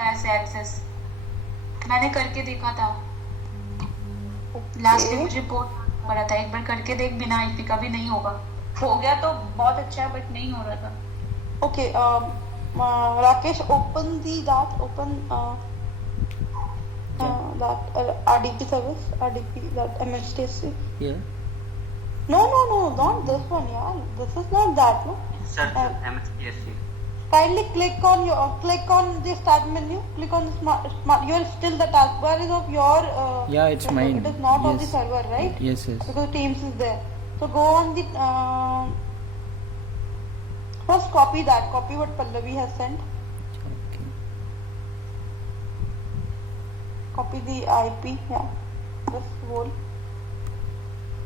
होगा ऐसे एक्सेस। मैंने करके देखा था लास्ट में, मुझे बहुत पड़ा था। एक बार करके देख, बिना आईपी का भी नहीं होगा। हो गया तो बहुत अच्छा है, बट नहीं हो रहा था। Okay, Rakesh, open that RDP service, RDP, that MHTC. Yeah. No, not this one, yeah. This is not that, no. Search MSTSC. Kindly click on the start menu. Click on the smart. You are still, the taskbar is of your. Yeah, it's server. mine. It is not of the Yes. server, right? Yes. Because Teams is there. So go on the. First copy that. Copy what Pallavi has sent. Okay. Copy the IP. Yeah. This whole.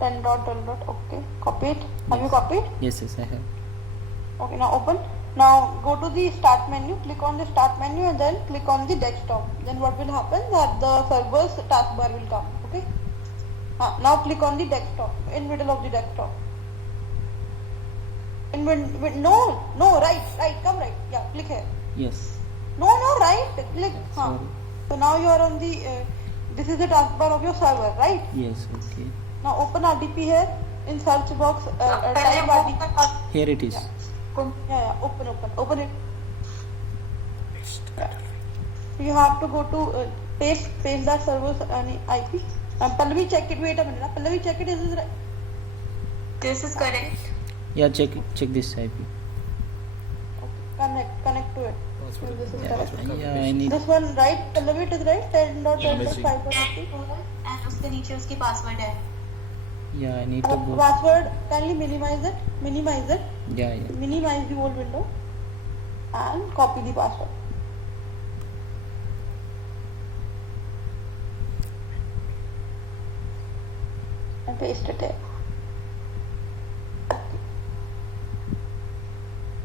10.12. Okay. Copy it. Have you copied? Yes, I have. Okay, now open. Now go to the start menu, click on the start menu and then click on the desktop. Then what will happen, that the server's taskbar will come. Okay. Now click on the desktop, in middle of the desktop. No, right, come right. Yeah, click here. Yes. No, right, click. Sorry. So now you are on the, this is the taskbar of your server, right? Yes, okay. Now open RDP here, in search box, type RDP. Here it is. Yeah, open it. Yeah. You have to go to paste that server's IP. Pallavi, check it. Wait a minute. Pallavi, check it. Is this right? This is correct. Yeah, check this IP. Okay. Connect to it. So this is correct. Yeah, I need. This one right? Pallavi, it is right. 10.10.5.50. And उसके नीचे उसकी password है। Yeah, I need to go. Password. Kindly minimize it. Yeah. Minimize the whole window and copy the password. And paste it here.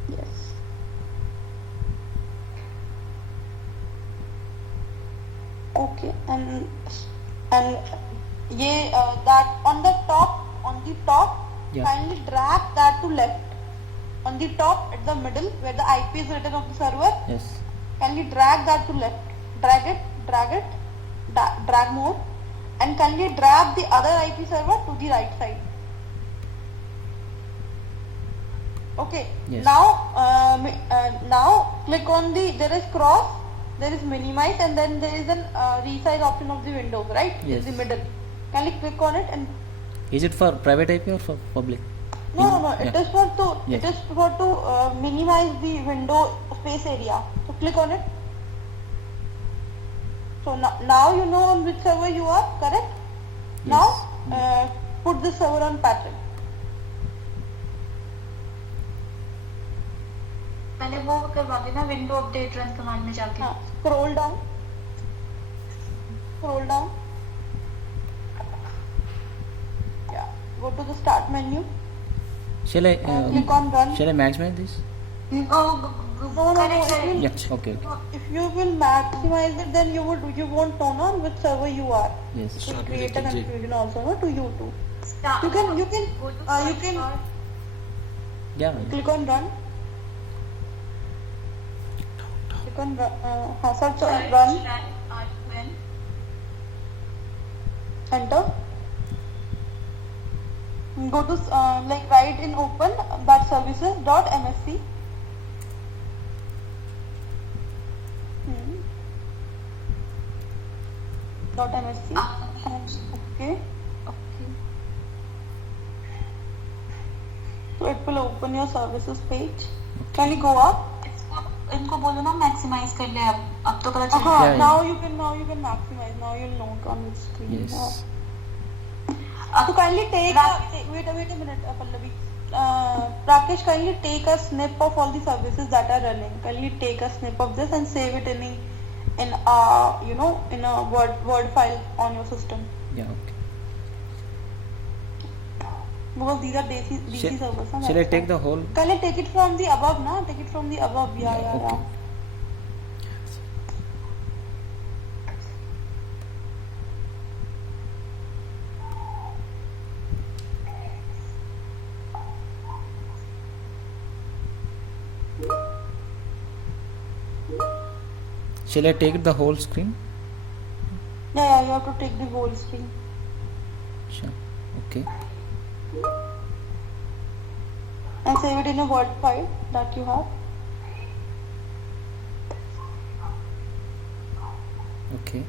Yes. Okay, and that on the top, Yeah. kindly drag that to left. On the top, at the middle, where the IP is written of the server, Yes. kindly drag that to left. Drag more, and kindly drag the other IP server to the right side. Okay. Yes. Now click on there is cross, there is minimize, and then there is an resize option of the windows, right? Yes. In the middle. Kindly click on it and. Is it for private IP or for public? No. It Yeah. is for to. Yes. It is for to minimize the window space area. So click on it. So now you know on which server you are, correct? Yes. Now put this server on Patrick. पहले वो करवा देना, window update run command में जाके। Scroll down. Yeah. Go to the start menu. Shall I? Click on run. Shall I maximize this? No. Yeah. Okay. If you will maximize it, then you won't know on which server you are. Yes. It will create a confusion also, no, to you too. Start. You can Yeah. click on run. Click on search on run. Enter. Go to write in open that services.msc. .msc. Okay. So it will open your services page. Can you go up? इनको बोलो ना maximise कर ले। अब तो पता चल गया। Yeah. Now you can maximize. Now you'll know on which screen. Yes. So kindly take wait a minute, Pallavi. Rakesh, kindly take a snip of all the services that are running. Kindly take a snip of this and save it in a Word file on your system. Yeah. Okay. Because these are DC servers. Shall I take the whole? Kindly take it from the above, na? Take it from the above. Yeah. Okay. Shall I take the whole screen? Yeah, you have to take the whole screen. Sure. Okay. And save it in a Word file that you have. Okay.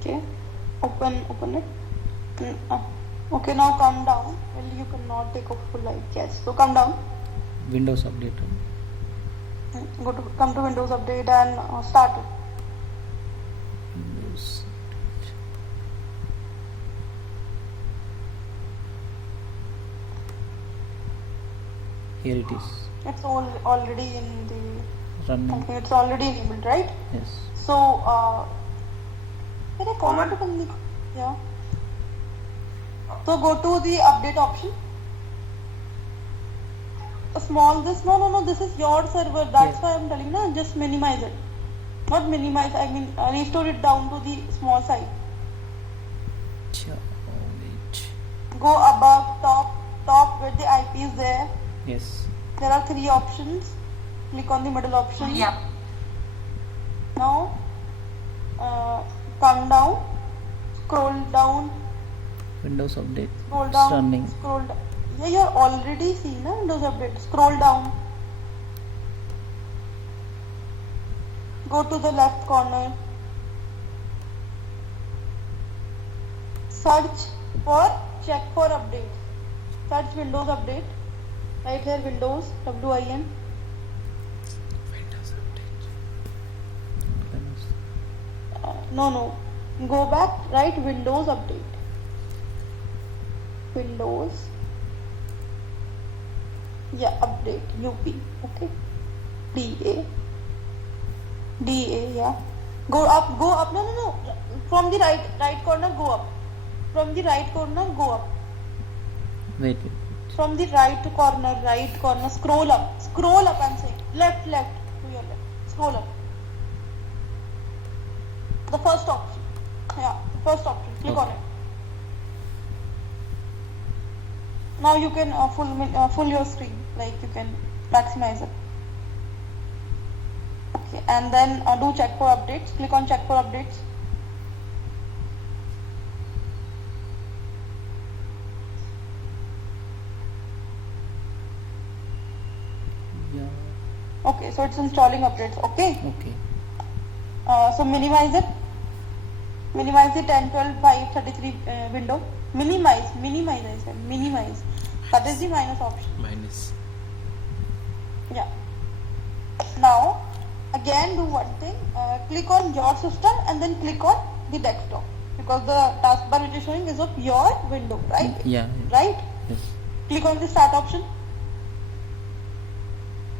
Okay. Open it. Okay, now come down. Well, you cannot take a full light. Yes. So come down. Windows Update. Come to Windows Update and start it. Windows. Here it is. It's already in the. Running. Okay, it's already enabled, right? Yes. So, yeah. So go to the update option. No, this is your server. That's Yeah. why I'm telling you, just minimize it. Not minimize, I mean restore it down to the small size. Sure. Wait. Go above, top where the IP is there. Yes. There are 3 options. Click on the middle option. Yeah. Now, come down, scroll down, Windows Update. scroll It's down, running. scroll down. Yeah, you're already seen na Windows Update. Scroll down. Go to the left corner. Check for updates. Search Windows Update. Right here, Windows, WIN. Windows Update. No. Go back, write Windows Update. Windows. Yeah, update. UP. Okay. DA, yeah. Go up. No. From the right corner, go up. From the right corner, go up. Wait. From the right corner, scroll up, I'm saying. Left, to your left. Scroll up. The first option. Yeah, the first option. Click on Okay. it. Now you can full your screen, like you can maximize it. Okay, and then do check for updates. Click on check for updates. Yeah. Okay, so it's installing updates. Okay. Okay. So minimize it. Minimize the 10, 12, 5, 33 window. Minimize, I said. Minimize. That is the minus option. Minus. Yeah. Now, again do one thing. Click on your system and then click on the desktop. Because the taskbar which is showing is of your window, right? Yeah. Right? Yes. Click on the start option.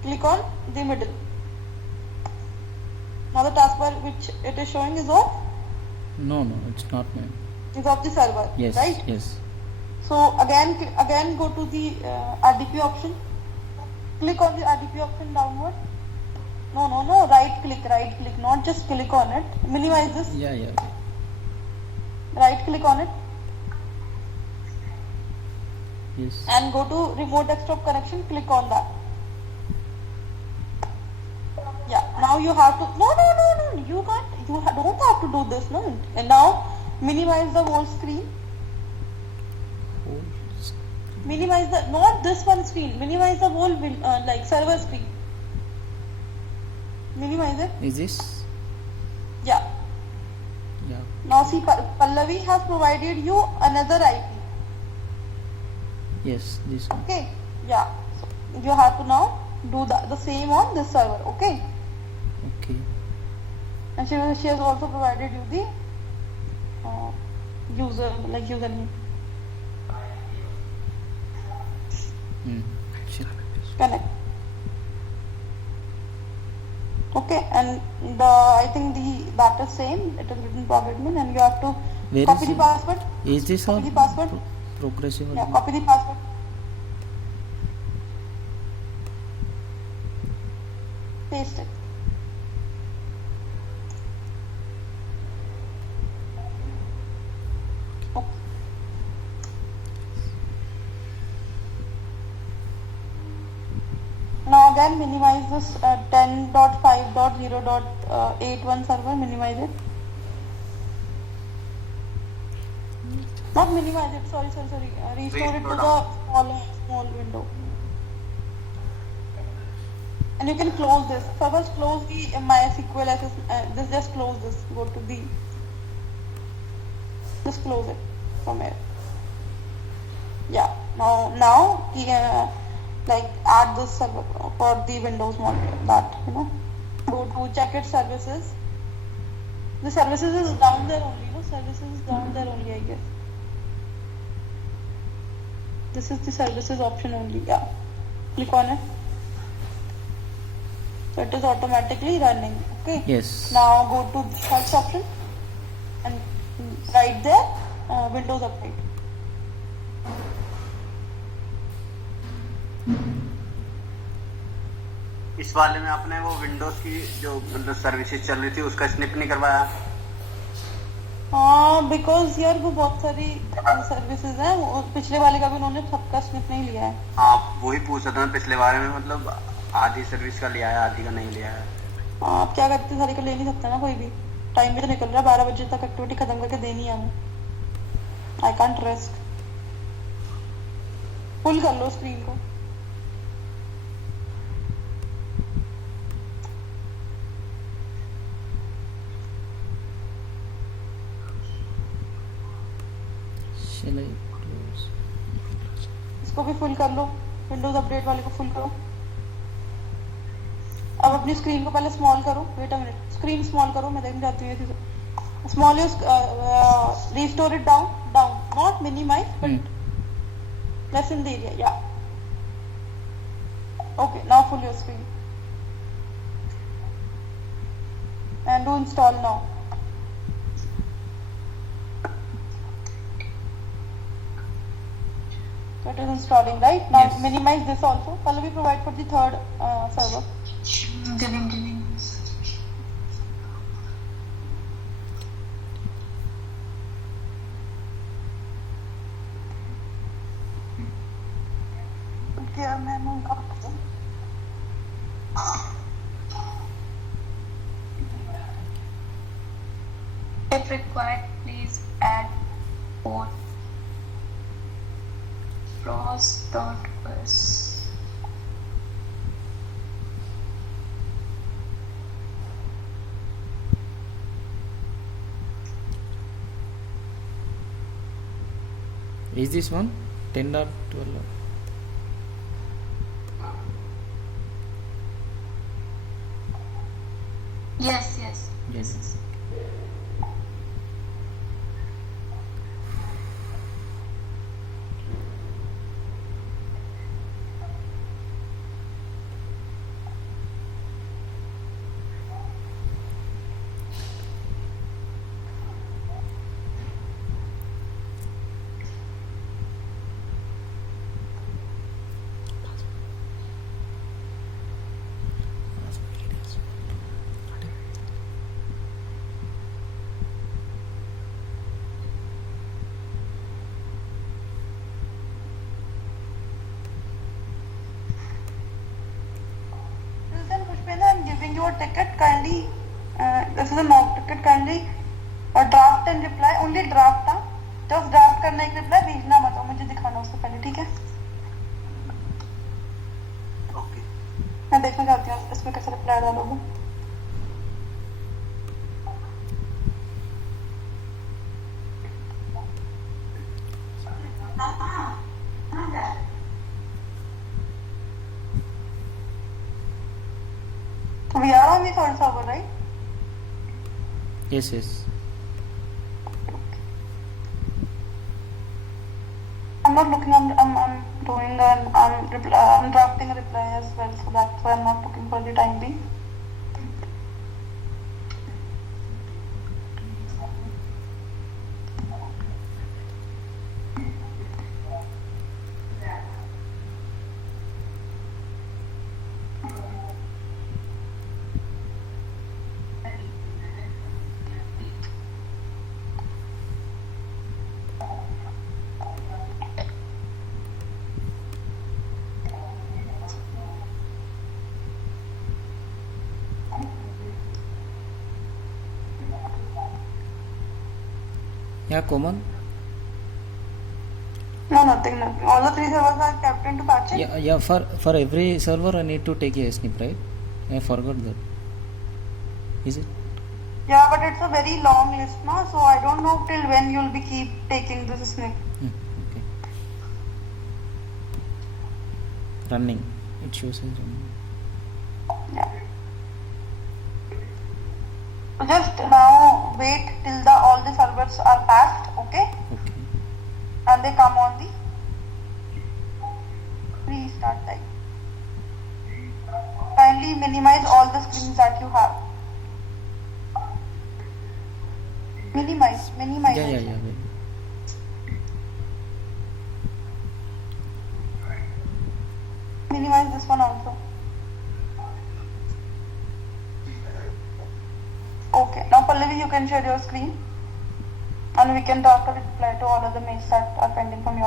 Click on the middle. Now the taskbar which it is showing is of No, it's not mine. the server, Yes. right? Yes. So again go to the RDP option. Click on the RDP option downward. No, right click, not just click on it. Minimize this. Yeah. Right click on it Yes. and go to remote desktop connection. Click on that. Yeah. Now you have to. No. You can't. Don't have to do this. No. And now minimize the whole screen. Minimize not this one screen. Minimize the whole like server screen. Minimize it. Is this? Yeah. Yeah. Now see, Pallavi has provided you another IP. Yes. This one. Okay. Yeah. So you have to now do the same on this server. Okay. Okay. And she has also provided you the username. Sure. Connect. Okay, and I think that is same. It is written ProAdmin, and you have to Where copy is the it? password. Is this all Copy the password. progressive? Yeah, copy the password. Paste it. Okay. Now again minimize this 10.5.0.81 server, minimize it. Not minimize it, sorry. Restore it to the small window. And you can close this. First close the MySQL this, just close this. Go to the, just close it from here. Yeah. Now like add this server for the Windows module. That go to check services. The services is down there only. Services is down there only, I guess. This is the services option only. Yeah. Click on it. So it is automatically running. Okay. Yes. Now go to the search option and right there Windows Update. इस वाले में आपने वो Windows की जो Windows services चल रही थी उसका स्निप नहीं करवाया? हाँ, बिकॉज यार वो बहुत सारी सर्विसेज हैं, पिछले वाले का भी उन्होंने सबका स्निप नहीं लिया है। हाँ, वही पूछ रहा था पिछले बारे में, मतलब आधी सर्विस का लिया है आधी का नहीं लिया है। आप क्या करते, सारे का ले नहीं सकते ना कोई भी, टाइम भी तो निकल रहा है, 12 बजे तक एक्टिविटी खत्म करके देनी है हमें। I can't rest. फुल कर लो स्क्रीन को। इसको भी फुल कर लो, विंडोज अपडेट वाले को फुल करो। अब अपनी स्क्रीन को पहले स्मॉल करो। Wait a minute, screen small करो, मैं देखना चाहती हूँ। Small use restore it down, not minimize but less in the area. या okay, now full your screen and do install now. So it is installing, right? Now yes. Minimize this also. Pallavi, provide for the third server. Giving. Okay, I'm If required, please add port pros.us. Is this one 10.12? Yes. Yes. I'm giving you a ticket, kindly this is a mock ticket, kindly draft and reply, only draft था, just draft करना, एक reply भेजना मत, और मुझे दिखाना उससे पहले, ठीक है? ओके, मैं देखना चाहती हूँ इसमें कैसे रिप्लाई डालोगे। We are on the third server, right? Yes. I'm not looking. I'm doing. I'm drafting a reply as well, so that's why I'm not looking for the time being. Yeah, Komal. No, nothing. All the 3 servers are tapped into patching. Yeah. For every server, I need to take a snip, right? I forgot that. Is it? Yeah, but it's a very long list now, so I don't know till when you'll be keep taking this snip. Okay. Running. It shows as running. Yeah. So just now wait till all the servers are patched, okay? Okay. And they come on the restart time. Kindly minimize all the screens that you have. Minimize. Yeah. Minimize this one also. Okay, now Pallavi, you can share your screen and we can talk a reply to all of the mails that are pending from your